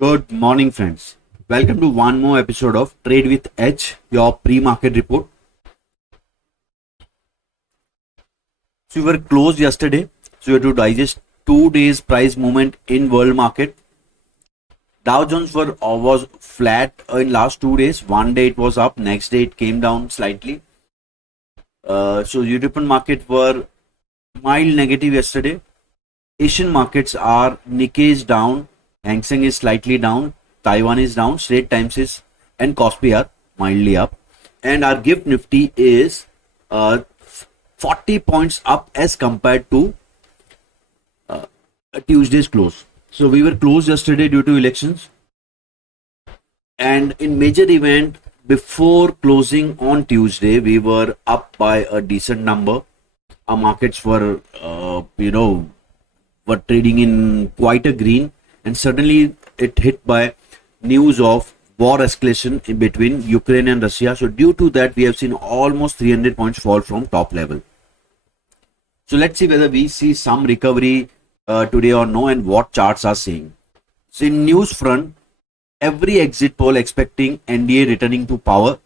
Good morning, friends. Welcome to one more episode of Trade with Edge, your pre-market report. So we were closed yesterday, so we had to digest 2 days price movement in world market. Dow Jones was flat in last 2 days. One day it was up, next day it came down slightly. So European market were mild negative yesterday. Asian markets are Nikkei is down, Hang Seng is slightly down, Taiwan is down, Straits Times is and Kospi are mildly up, and our Gift Nifty is 40 points up as compared to Tuesday's close. So we were closed yesterday due to elections, and in major event before closing on Tuesday, we were up by a decent number. Our markets were trading in quite a green, and suddenly it hit by news of war escalation in between Ukraine and Russia. So due to that, we have seen almost 300 points fall from top level. So let's see whether we see some recovery today or no, and what charts are saying. So in news front, every exit poll expecting NDA returning to power.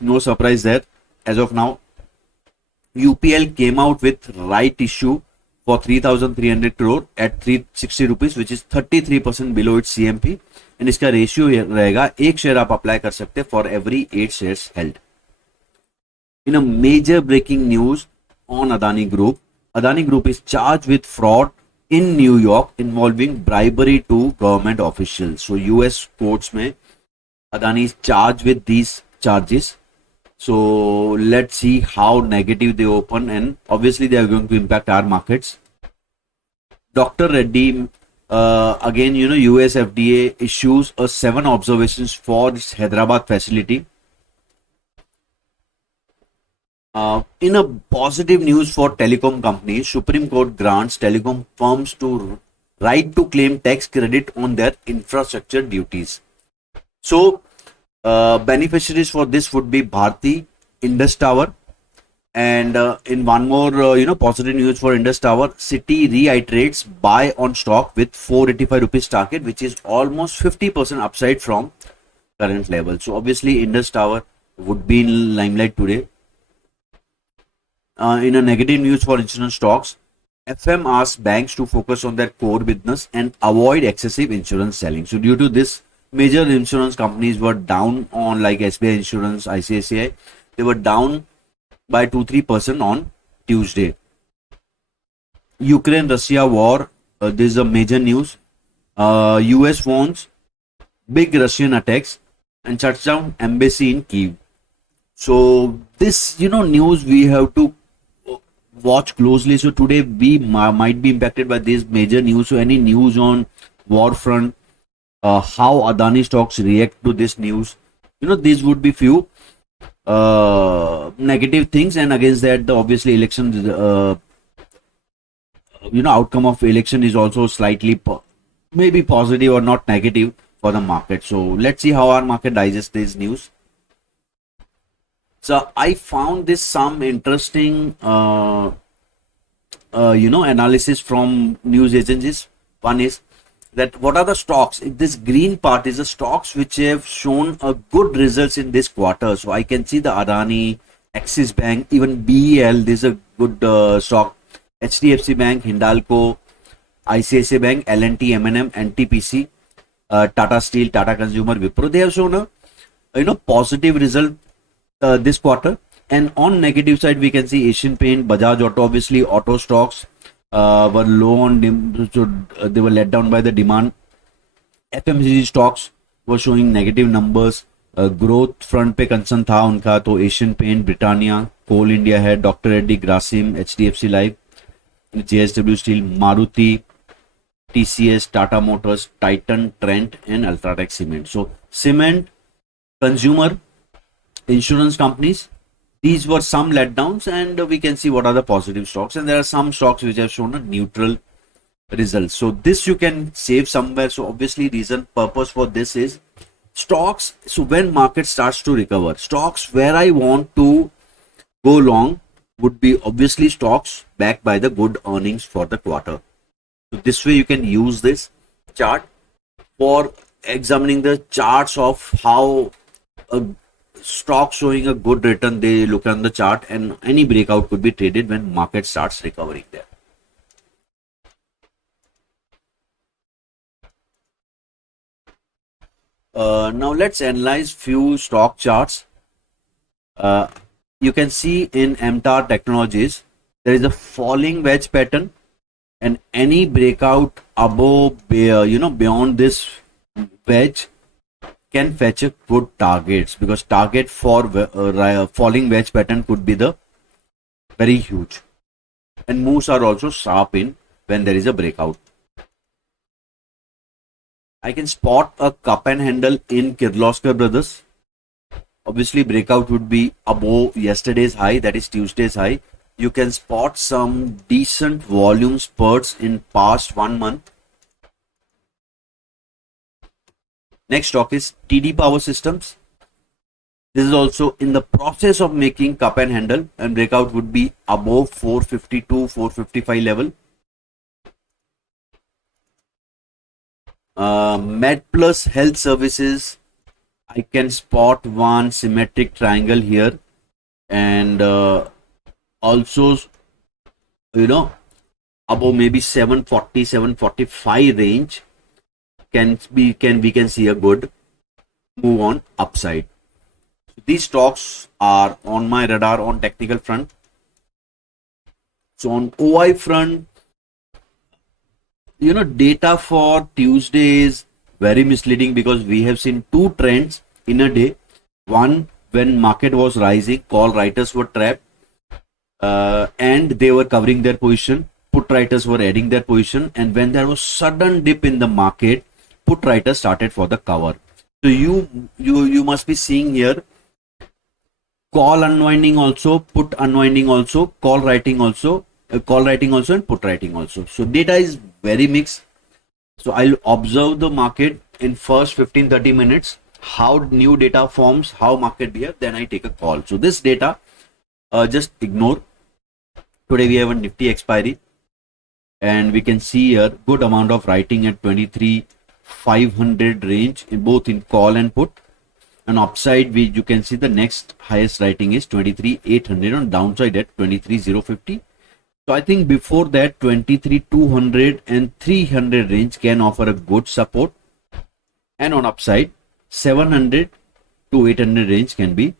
No surprise there as of now. UPL came out with right issue for 3,300 crore at 360 rupees, which is 33% below its CMP, and इसका ratio रहेगा एक share आप apply कर सकते हैं for every 8 shares held. In a major breaking news on Adani Group is charged with fraud in New York involving bribery to government officials. So US courts में Adani is charged with these charges. So let's see how negative they open, and obviously they are going to impact our markets. Dr. Reddy, again, US FDA issues a 7 observations for its Hyderabad facility. In a positive news for telecom companies, Supreme Court grants telecom firms to right to claim tax credit on their infrastructure duties. So beneficiaries for this would be Bharti, Indus Tower, and in one more positive news for Indus Tower, Citi reiterates buy on stock with 485 rupees target, which is almost 50% upside from current level. So obviously Indus Tower would be in limelight today. In a negative news for insurance stocks, FM asks banks to focus on their core business and avoid excessive insurance selling. So due to this, major insurance companies were down on, like SBI Insurance, ICICI. They were down by 2-3% on Tuesday. Ukraine-Russia war, this is a major news. US warns big Russian attacks and shuts down embassy in Kyiv. So this, news we have to watch closely. So today we might be impacted by this major news. So any news on war front, how Adani stocks react to this news, these would be few negative things, and against that, obviously election, outcome of election is also slightly maybe positive or not negative for the market. So let's see how our market digests this news. So I found this some interesting analysis from news agencies. One is that what are the stocks? This green part is the stocks which have shown a good results in this quarter. So I can see the Adani, Axis Bank, even BEL. This is a good stock. HDFC Bank, Hindalco, ICICI Bank, L&T, M&M, NTPC, Tata Steel, Tata Consumer, Wipro. They have shown a positive result this quarter. And on negative side, we can see Asian Paint, Bajaj Auto. Obviously, auto stocks were low on they were let down by the demand. FMCG stocks were showing negative numbers. Growth front पे concern था उनका, तो Asian Paint, Britannia, Coal India है, Dr. Reddy, Grasim, HDFC Life, JSW Steel, Maruti, TCS, Tata Motors, Titan, Trent, and Ultratech Cement. So cement, consumer, insurance companies, these were some letdowns, and we can see what are the positive stocks, and there are some stocks which have shown a neutral results. So this you can save somewhere. So obviously reason purpose for this is stocks. So when market starts to recover, stocks where I want to go long would be obviously stocks backed by the good earnings for the quarter. So this way you can use this chart for examining the charts of how a stock showing a good return, they look on the chart, and any breakout could be traded when market starts recovering there. Now let's analyze few stock charts. You can see in MTAR Technologies, there is a falling wedge pattern, and any breakout above, beyond this wedge can fetch a good targets, because target for falling wedge pattern could be the very huge, and moves are also sharp in when there is a breakout. I can spot a cup and handle in Kirloskar Brothers. Obviously, breakout would be above yesterday's high, that is Tuesday's high. You can spot some decent volume spurts in past 1 month. Next stock is TD Power Systems. This is also in the process of making cup and handle, and breakout would be above 452, 455 level. MedPlus Health Services, I can spot one symmetric triangle here, and also, above maybe 740, 745 range we can see a good move on upside. So these stocks are on my radar on technical front. So on OI front, data for Tuesday is very misleading, because we have seen two trends in a day. One, when market was rising, call writers were trapped, and they were covering their position. Put writers were adding their position, and when there was sudden dip in the market, put writers started for the cover. So you must be seeing here call unwinding also, put unwinding also, call writing also, and put writing also. So data is very mixed. So I'll observe the market in first 15-30 minutes, how new data forms, how market behave, then I take a call. So this data, just ignore. Today we have a nifty expiry, and we can see a good amount of writing at 23,500 range in both in call and put. And upside, you can see the next highest writing is 23,800, on downside at 23,050. So I think before that 23,200 and 300 range can offer a good support, and on upside 700 to 800 range can be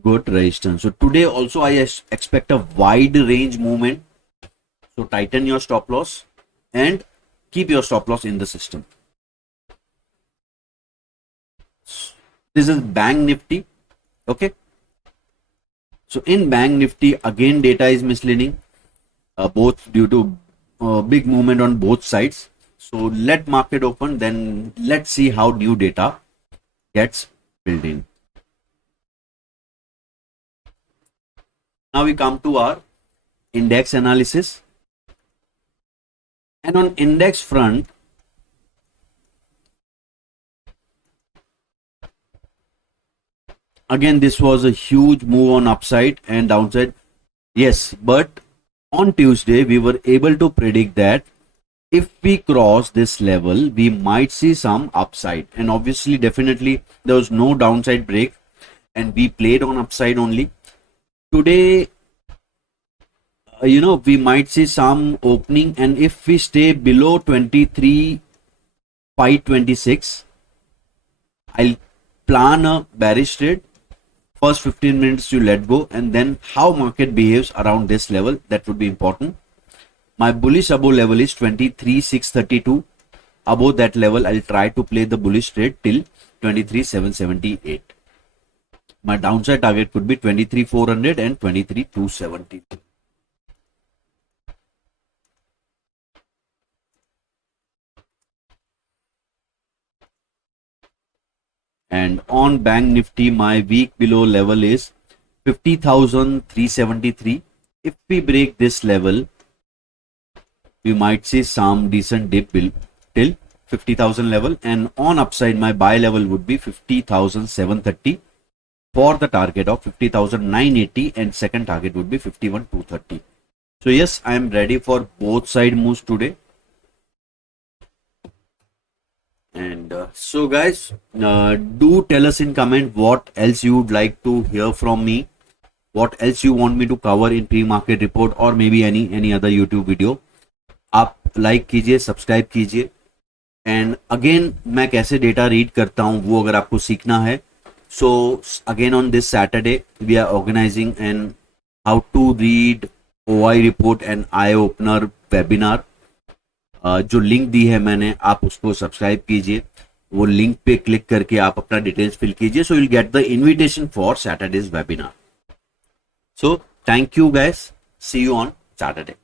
good resistance. So today also I expect a wide range movement. So tighten your stop loss and keep your stop loss in the system. This is Bank Nifty. Okay. So in Bank Nifty, again data is misleading, both due to big movement on both sides. So let market open, then let's see how new data gets built in. Now we come to our index analysis. And on index front, again, this was a huge move on upside and downside. Yes, but on Tuesday, we were able to predict that if we cross this level, we might see some upside. And obviously, definitely, there was no downside break, and we played on upside only. Today, we might see some opening, and if we stay below 23,526, I'll plan a bearish trade. First 15 minutes you let go, and then how market behaves around this level, that would be important. My bullish above level is 23,632. Above that level, I'll try to play the bullish trade till 23,778. My downside target could be 23,400 and 23,270. And on Bank Nifty, my week below level is 50,373. If we break this level, we might see some decent dip till 50,000 level. And on upside, my buy level would be 50,730 for the target of 50,980, and second target would be 51,230. So yes, I am ready for both side moves today. And so guys, do tell us in comment what else you would like to hear from me, what else you want me to cover in pre-market report or maybe any other YouTube video. आप like कीजिए, subscribe कीजिए. And again मैं कैसे data read करता हूँ वो अगर आपको सीखना है, so again on this Saturday we are organising an how to read OI report and eye opener webinar. जो लिंक दी है मैंने, आप उसको सब्सक्राइब कीजिए, वो लिंक पे क्लिक करके आप अपना डिटेल्स फिल कीजिए, so will get the invitation for Saturday's webinar. So thank you guys, see you on Saturday.